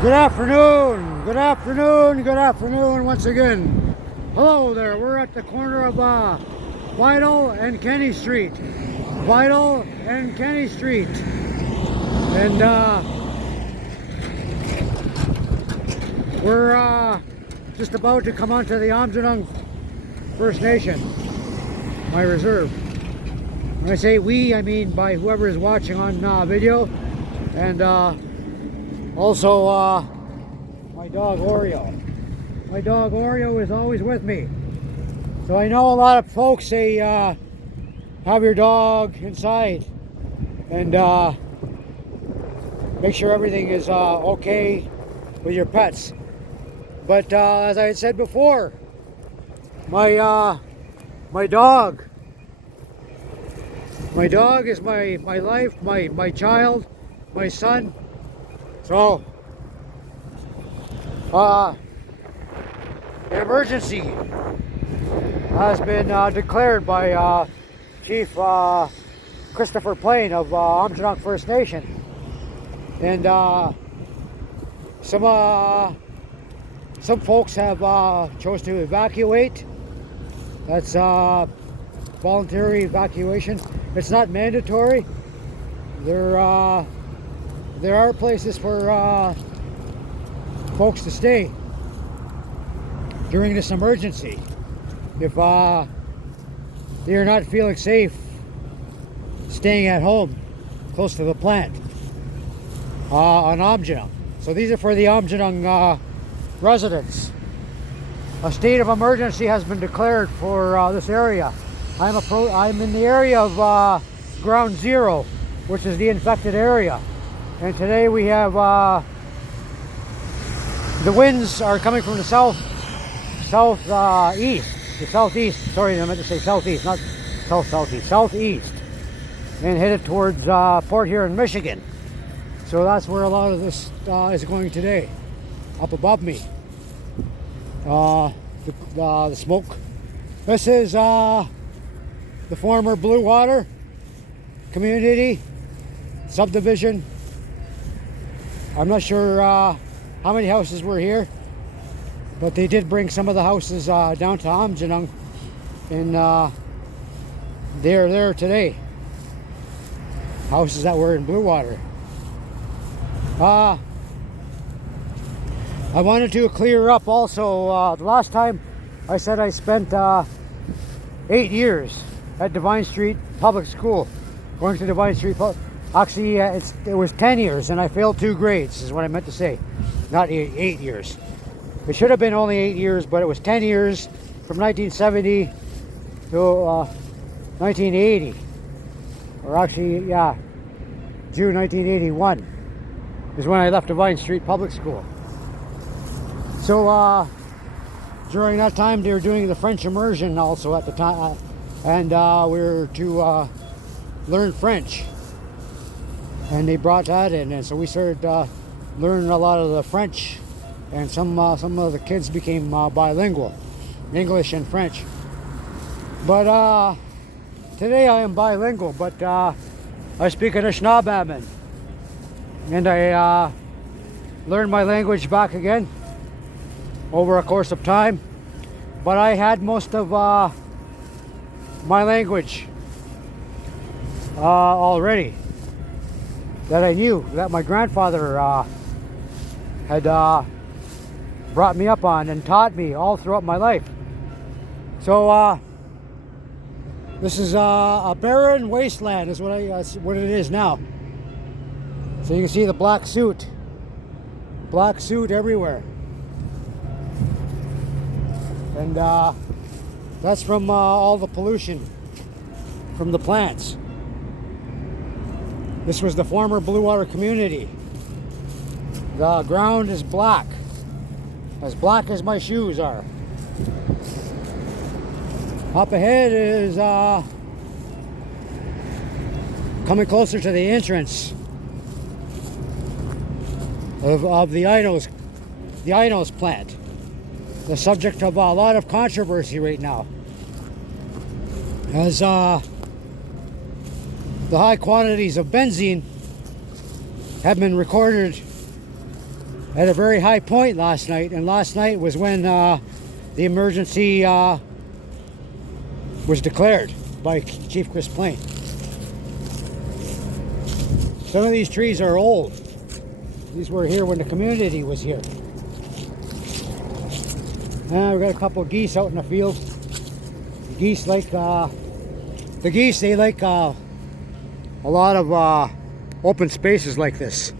Good afternoon, good afternoon, good afternoon once again. Hello there, we're at the corner of Vital and Kenny Street. Vital and Kenny Street. And we're just about to come onto the Aamjiwnaang First Nation, my reserve. When I say we, I mean by whoever is watching on video. And also, my dog Oreo. My dog Oreo is always with me. So I know a lot of folks say have your dog inside and make sure everything is okay with your pets. But as I had said before, my dog is my life, my child, my son. So, an emergency has been declared by Chief Christopher Plain of Aamjiwnaang First Nation, and some folks have chose to evacuate. That's voluntary evacuation. It's not mandatory. There are places for folks to stay during this emergency if they are not feeling safe staying at home close to the plant on Aamjiwnaang. So these are for the Aamjiwnaang residents. A state of emergency has been declared for this area. I'm in the area of Ground Zero, which is the infected area. And today we have the winds are coming from the southeast. Sorry, I meant to say southeast, not southeast. Southeast, and headed towards Port Huron, Michigan. So that's where a lot of this is going today. Up above me, the smoke. This is the former Blue Water community subdivision. I'm not sure how many houses were here, but they did bring some of the houses down to Aamjiwnaang, and they're there today. Houses that were in Blue Water. I wanted to clear up also, the last time I said I spent 8 years at Divine Street Public School, going to Divine Street Actually, it was 10 years, and I failed 2 grades, is what I meant to say. Not 8 years. It should have been only 8 years, but it was 10 years from 1970 to 1980. Or actually, yeah, June 1981 is when I left Divine Street Public School. So, during that time, they were doing the French immersion also at the time, and we were to learn French. And they brought that in, and so we started learning a lot of the French, and some of the kids became bilingual, English and French. But today I am bilingual, but I speak Aamjiwnaang, and I learned my language back again over a course of time. But I had most of my language already, that I knew, that my grandfather had brought me up on and taught me all throughout my life. So this is a barren wasteland is what it is now. So you can see the black soot everywhere, and that's from all the pollution from the plants. This was the former Blue Water community. The ground is black as my shoes are. Up ahead is coming closer to the entrance of the INEOS plant. The subject of a lot of controversy right now, as the high quantities of benzene have been recorded at a very high point last night, and last night was when the emergency was declared by Chief Chris Plain. Some of these trees are old. These were here when the community was here. We've got a couple of geese out in the field. The geese like they like a lot of open spaces like this.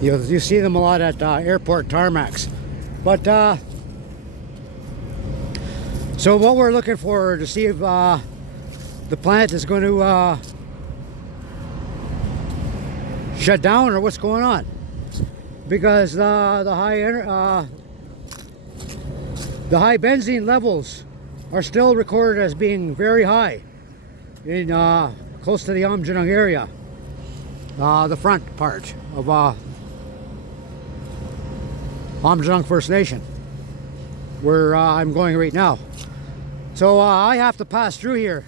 You see them a lot at airport tarmacs. But so what we're looking for to see if the plant is going to shut down or what's going on, because the high benzene levels are still recorded as being very high in close to the Aamjiwnaang area, the front part of Aamjiwnaang First Nation, where I'm going right now. So I have to pass through here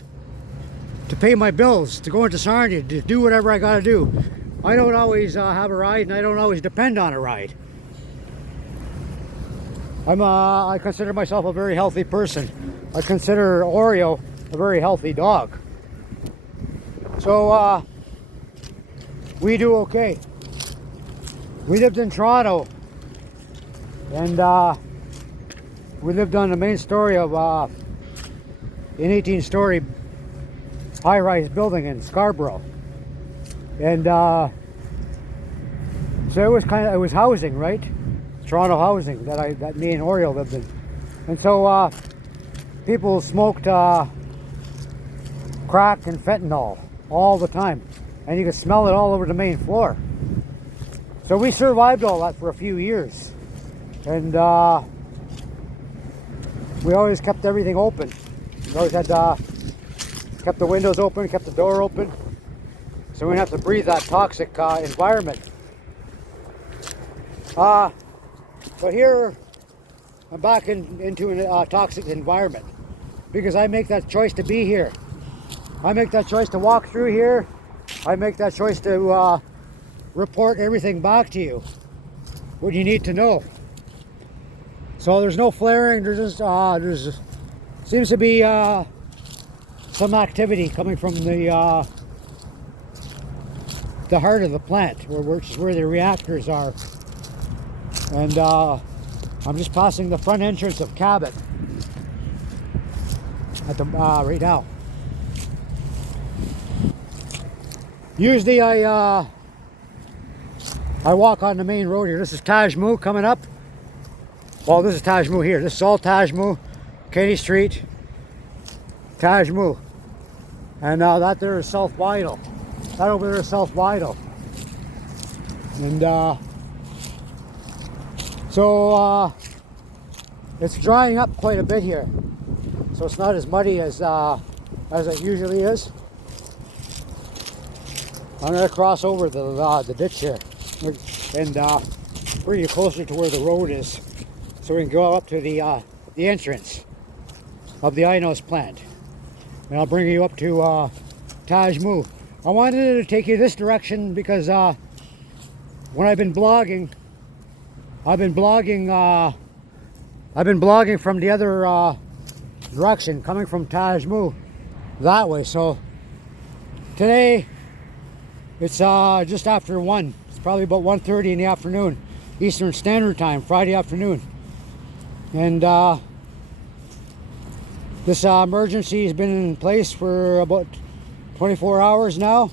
to pay my bills, to go into Sarnia, to do whatever I gotta do. I don't always have a ride, and I don't always depend on a ride. I consider myself a very healthy person. I consider Oreo a very healthy dog. So we do okay. We lived in Toronto, and we lived on the main story of an 18-story high-rise building in Scarborough, and so it was housing, right? Toronto housing that me and Oreo lived in, and so people smoked crack and fentanyl all the time, and you could smell it all over the main floor. So we survived all that for a few years, and we always kept everything open. We always had kept the windows open, kept the door open, so we didn't have to breathe that toxic environment. But here I'm back into a toxic environment because I make that choice to be here. I make that choice to walk through here. I make that choice to report everything back to you, what you need to know. So there's no flaring. There's seems to be some activity coming from the heart of the plant, which is where the reactors are. And I'm just passing the front entrance of Cabot at the right now. Usually I walk on the main road here. This is Tajmu coming up. Well, this is Tajmu here. This is all Tajmu, Katy Street, Tajmu. And that there is South Vital. That over there is South Vital. And so it's drying up quite a bit here. So it's not as muddy as it usually is. I'm going to cross over the ditch here and bring you closer to where the road is, so we can go up to the entrance of the INEOS plant. And I'll bring you up to Tajmu. I wanted to take you this direction because when I've been blogging from the other direction, coming from Tajmu that way. So today it's just after 1. It's probably about 1:30 in the afternoon, Eastern Standard Time, Friday afternoon. And this emergency has been in place for about 24 hours now.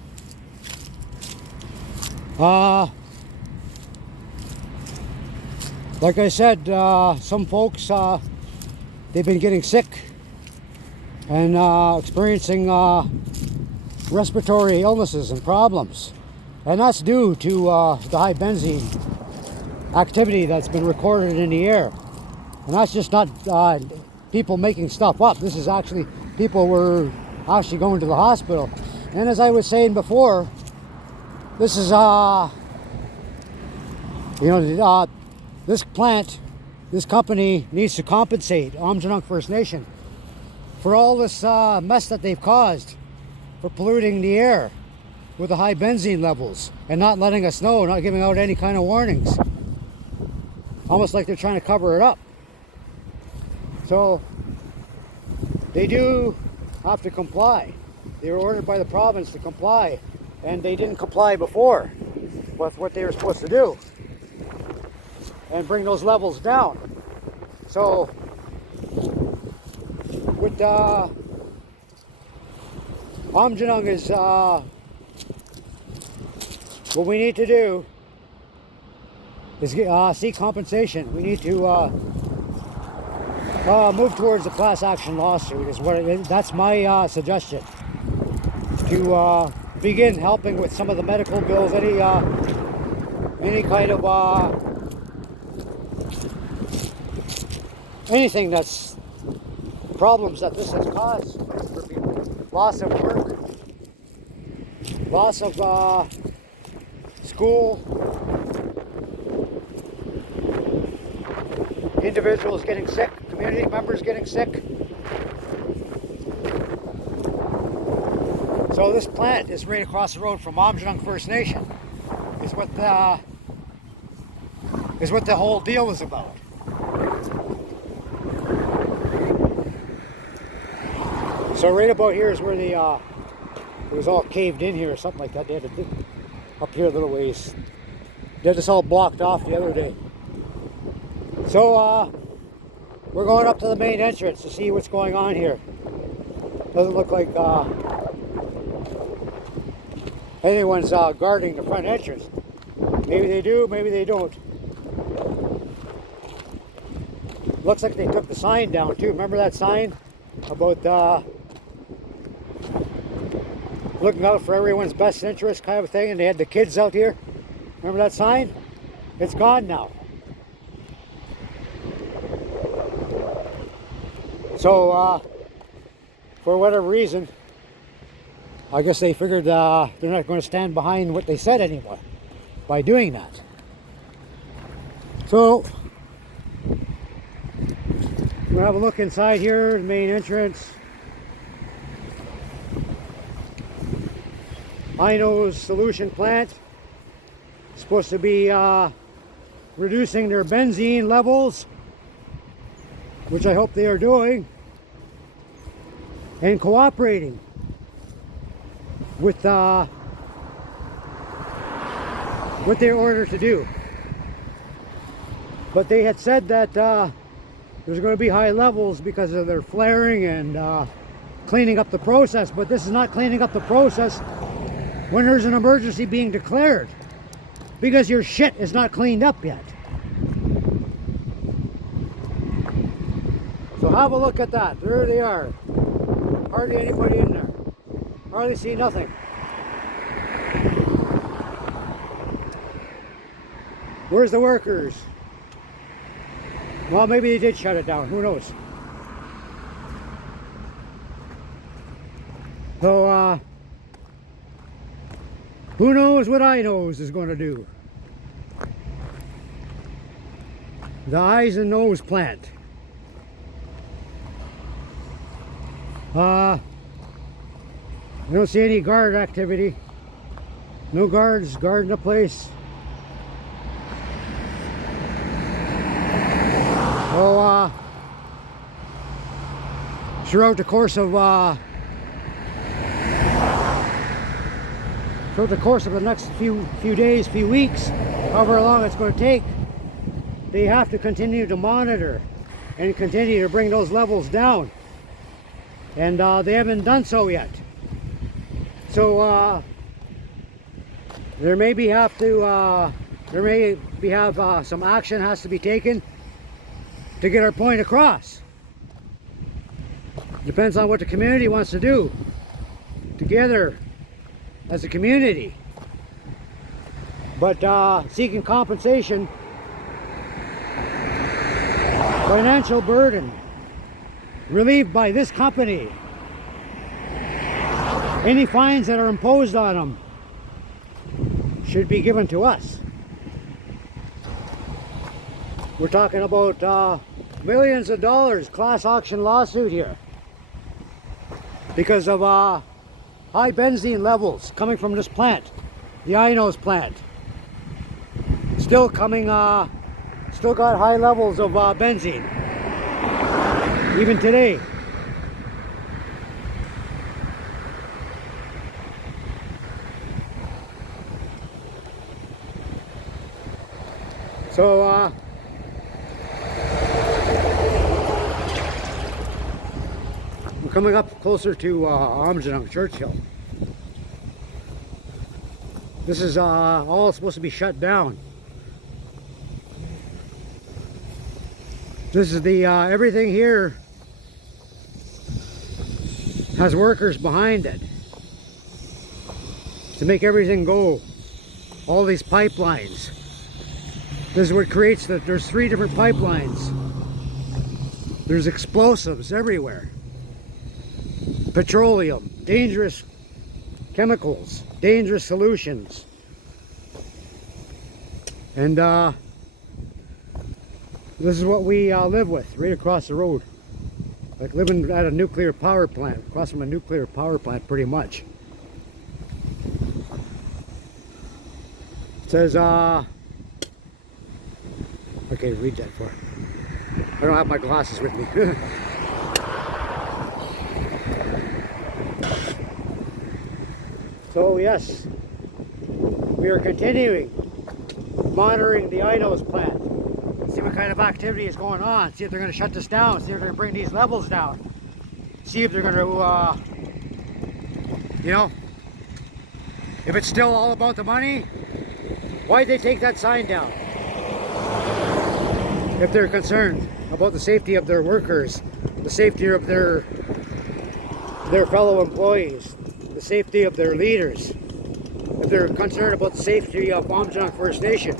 Like I said, some folks, they've been getting sick and experiencing respiratory illnesses and problems, and that's due to the high benzene activity that's been recorded in the air. And that's just not people making stuff up. This is actually people were actually going to the hospital. And as I was saying before, this is this plant, this company needs to compensate Aamjiwnaang First Nation for all this mess that they've caused, for polluting the air with the high benzene levels and not letting us know, not giving out any kind of warnings. Almost like they're trying to cover it up. So they do have to comply. They were ordered by the province to comply, and they didn't comply before with what they were supposed to do and bring those levels down. So with Aamjiwnaang is what we need to do is seek compensation. We need to move towards a class action lawsuit is what it is. That's my suggestion, to begin helping with some of the medical bills, any kind of anything that's problems that this has caused for people. Loss of work, loss of school, individuals getting sick, community members getting sick. So this plant is right across the road from Aamjiwnaang First Nation. Is what the whole deal is about. So right about here is where it was all caved in here or something like that. They had to dig up here a little ways. They had this all blocked off the other day. So we're going up to the main entrance to see what's going on here. Doesn't look like anyone's guarding the front entrance. Maybe they do, maybe they don't. Looks like they took the sign down too. Remember that sign about looking out for everyone's best interest kind of thing, and they had the kids out here? Remember that sign? It's gone now. So for whatever reason, I guess they figured they're not going to stand behind what they said anymore by doing that. So we're going to have a look inside here, the main entrance. INEOS solution plant. Supposed to be reducing their benzene levels, which I hope they are doing, and cooperating with what they're ordered to do. But they had said that there's going to be high levels because of their flaring and cleaning up the process, but this is not cleaning up the process when there's an emergency being declared, because your shit is not cleaned up yet. So have a look at that. There they are. Hardly anybody in there. Hardly see nothing. Where's the workers? Well, maybe they did shut it down. Who knows? So, who knows what INEOS is going to do? The eyes and nose plant. I don't see any guard activity. No guards guarding the place. So, throughout the course of the next few days, few weeks, however long it's going to take, they have to continue to monitor and continue to bring those levels down. And they haven't done so yet. So there may have some action has to be taken to get our point across. Depends on what the community wants to do together as a community. But seeking compensation, financial burden relieved by this company. Any fines that are imposed on them should be given to us. We're talking about millions of dollars class auction lawsuit here because of high benzene levels coming from this plant, the INEOS plant. Still coming, still got high levels of benzene, even today. So, we're coming up closer to Aamjiwnaang, Churchill. This is all supposed to be shut down. This is the, everything here has workers behind it to make everything go. All these pipelines. This is what creates the, there's 3 different pipelines. There's explosives everywhere. Petroleum, dangerous chemicals, dangerous solutions. And this is what we live with right across the road. Like living at a nuclear power plant, across from a nuclear power plant pretty much. It says, okay, read that for it. I don't have my glasses with me. So yes, we are continuing monitoring the INEOS plant. See what kind of activity is going on. See if they're going to shut this down. See if they're going to bring these levels down. See if they're going to, you know, if it's still all about the money, why'd they take that sign down? If they're concerned about the safety of their workers, the safety of their fellow employees, the safety of their leaders, if they're concerned about the safety of Aamjiwnaang First Nation,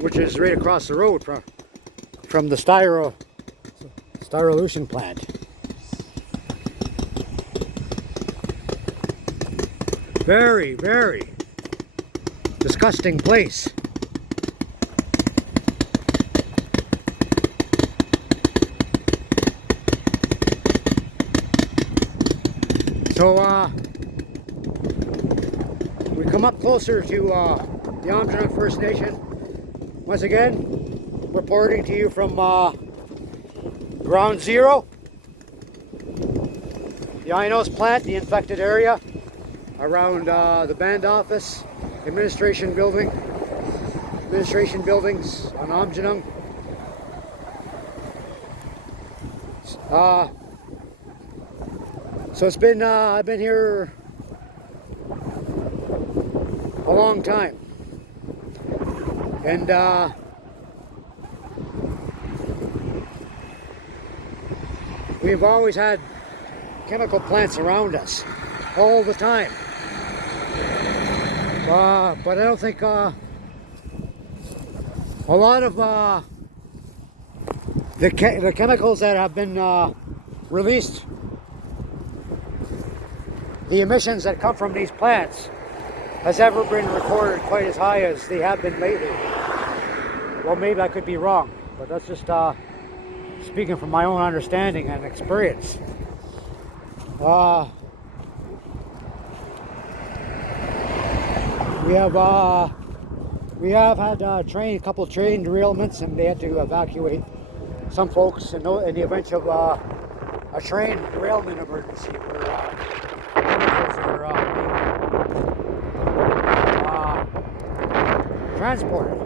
which is right across the road from the styrolution plant. Very, very disgusting place. So we come up closer to the Aamjiwnaang First Nation. Once again, reporting to you from Ground Zero, the INEOS plant, the infected area around the band office, administration buildings on Aamjiwnaang. So it's been, I've been here a long time. And we've always had chemical plants around us all the time. But I don't think a lot of the chemicals that have been released, the emissions that come from these plants, has ever been recorded quite as high as they have been lately. Well, maybe I could be wrong, but that's just speaking from my own understanding and experience. We have had a couple train derailments, and they had to evacuate some folks in the event of a train derailment emergency where chemicals are being transported,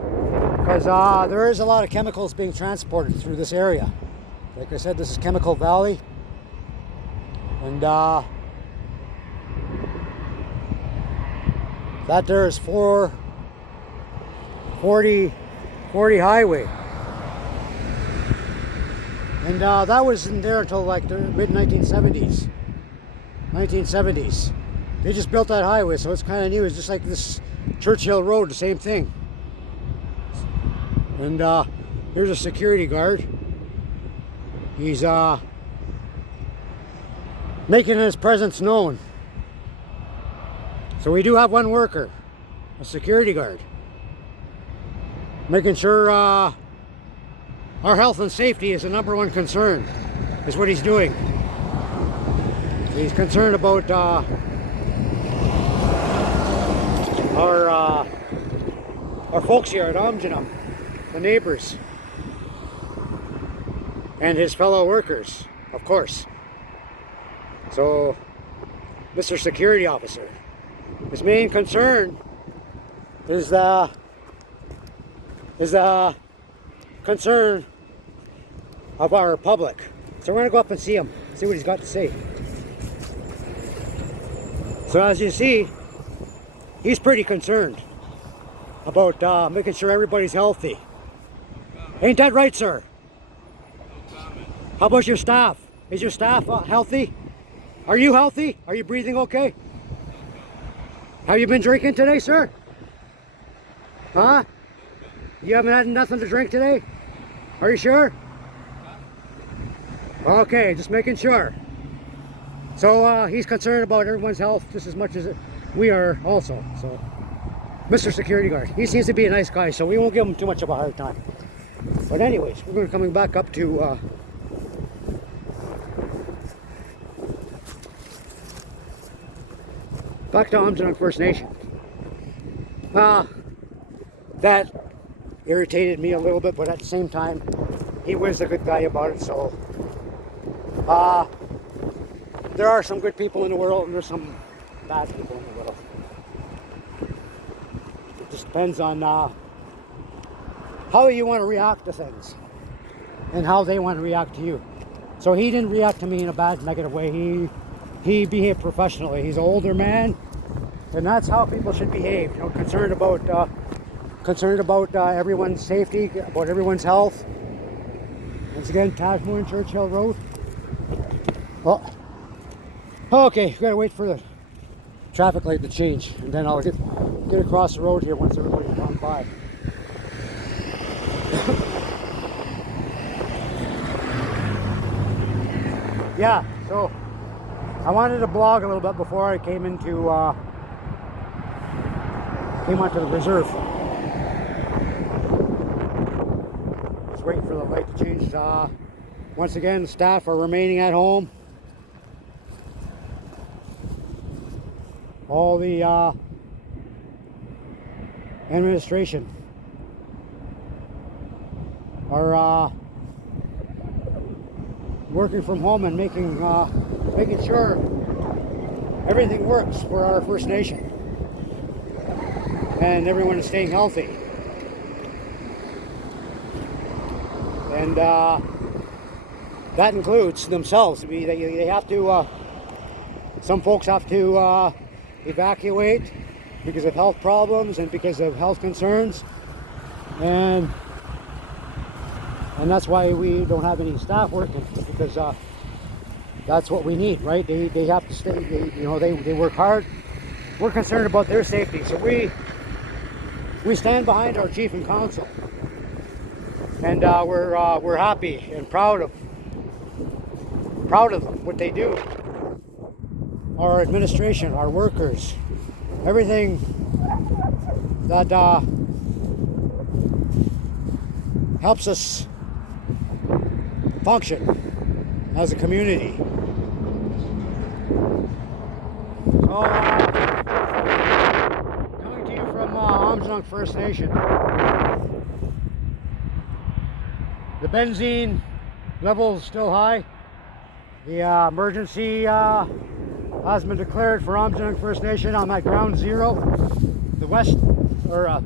because there is a lot of chemicals being transported through this area. Like I said, this is Chemical Valley, and that there is 40 highway, and that wasn't there until like the mid 1970s. They just built that highway, so it's kind of new. It's just like this Churchill Road, the same thing. And here's a security guard. He's making his presence known. So we do have one worker, a security guard, making sure our health and safety is the #1 concern, is what he's doing. He's concerned about our folks here at Aamjiwnaang, the neighbors, and his fellow workers, of course. So, Mr. Security Officer, his main concern is the concern of our public. So we're going to go up and see him, see what he's got to say. So as you see, he's pretty concerned about making sure everybody's healthy. Ain't that right, sir? How about your staff? Is your staff healthy? Are you healthy? Are you breathing okay? Have you been drinking today, sir? Huh? You haven't had nothing to drink today? Are you sure? Okay, just making sure. So he's concerned about everyone's health just as much as we are also. So, Mr. Security Guard, he seems to be a nice guy, so we won't give him too much of a hard time. But anyways, we're going to coming back up to Aamjiwnaang First Nation. That irritated me a little bit, but at the same time, he was a good guy about it. So, there are some good people in the world, and there's some bad people in the world. It just depends on how you want to react to things, and how they want to react to you. So he didn't react to me in a bad, negative way. He behaved professionally. He's an older man, and that's how people should behave. You know, concerned about everyone's safety, about everyone's health. Once again, Tashmore and Churchill Road. Oh, okay. We gotta wait for the traffic light to change, and then I'll get across the road here once everybody's gone by. Yeah. So I wanted to blog a little bit before I came onto the reserve. Just waiting for the light to change. Once again, the staff are remaining at home. All the administration are working from home and making sure everything works for our First Nation, and everyone is staying healthy. And that includes themselves. They have to. Some folks have to evacuate because of health problems and because of health concerns, and that's why we don't have any staff working, because that's what we need, right? They have to stay. They work hard. We're concerned about their safety, so we stand behind our chief and council, and we're happy and proud of them, what they do. Our administration, our workers, everything that helps us function as a community. So, coming to you from Aamjiwnaang First Nation. The benzene level is still high. The emergency has been declared for Aamjiwnaang First Nation. I'm at ground zero. The west, or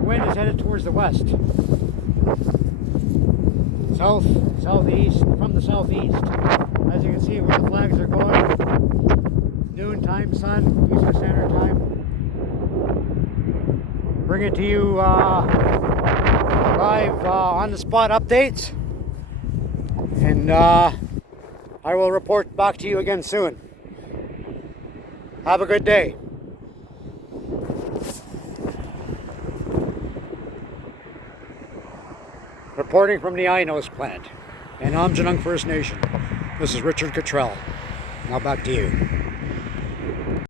wind is headed towards the west. Southeast, from the southeast. As you can see where the flags are going. Noontime sun, Eastern Standard Time. Bring it to you live on the spot updates. And I will report back to you again soon. Have a good day. Reporting from the INEOS plant in Aamjiwnaang First Nation. This is Richard Cottrell. Now back to you.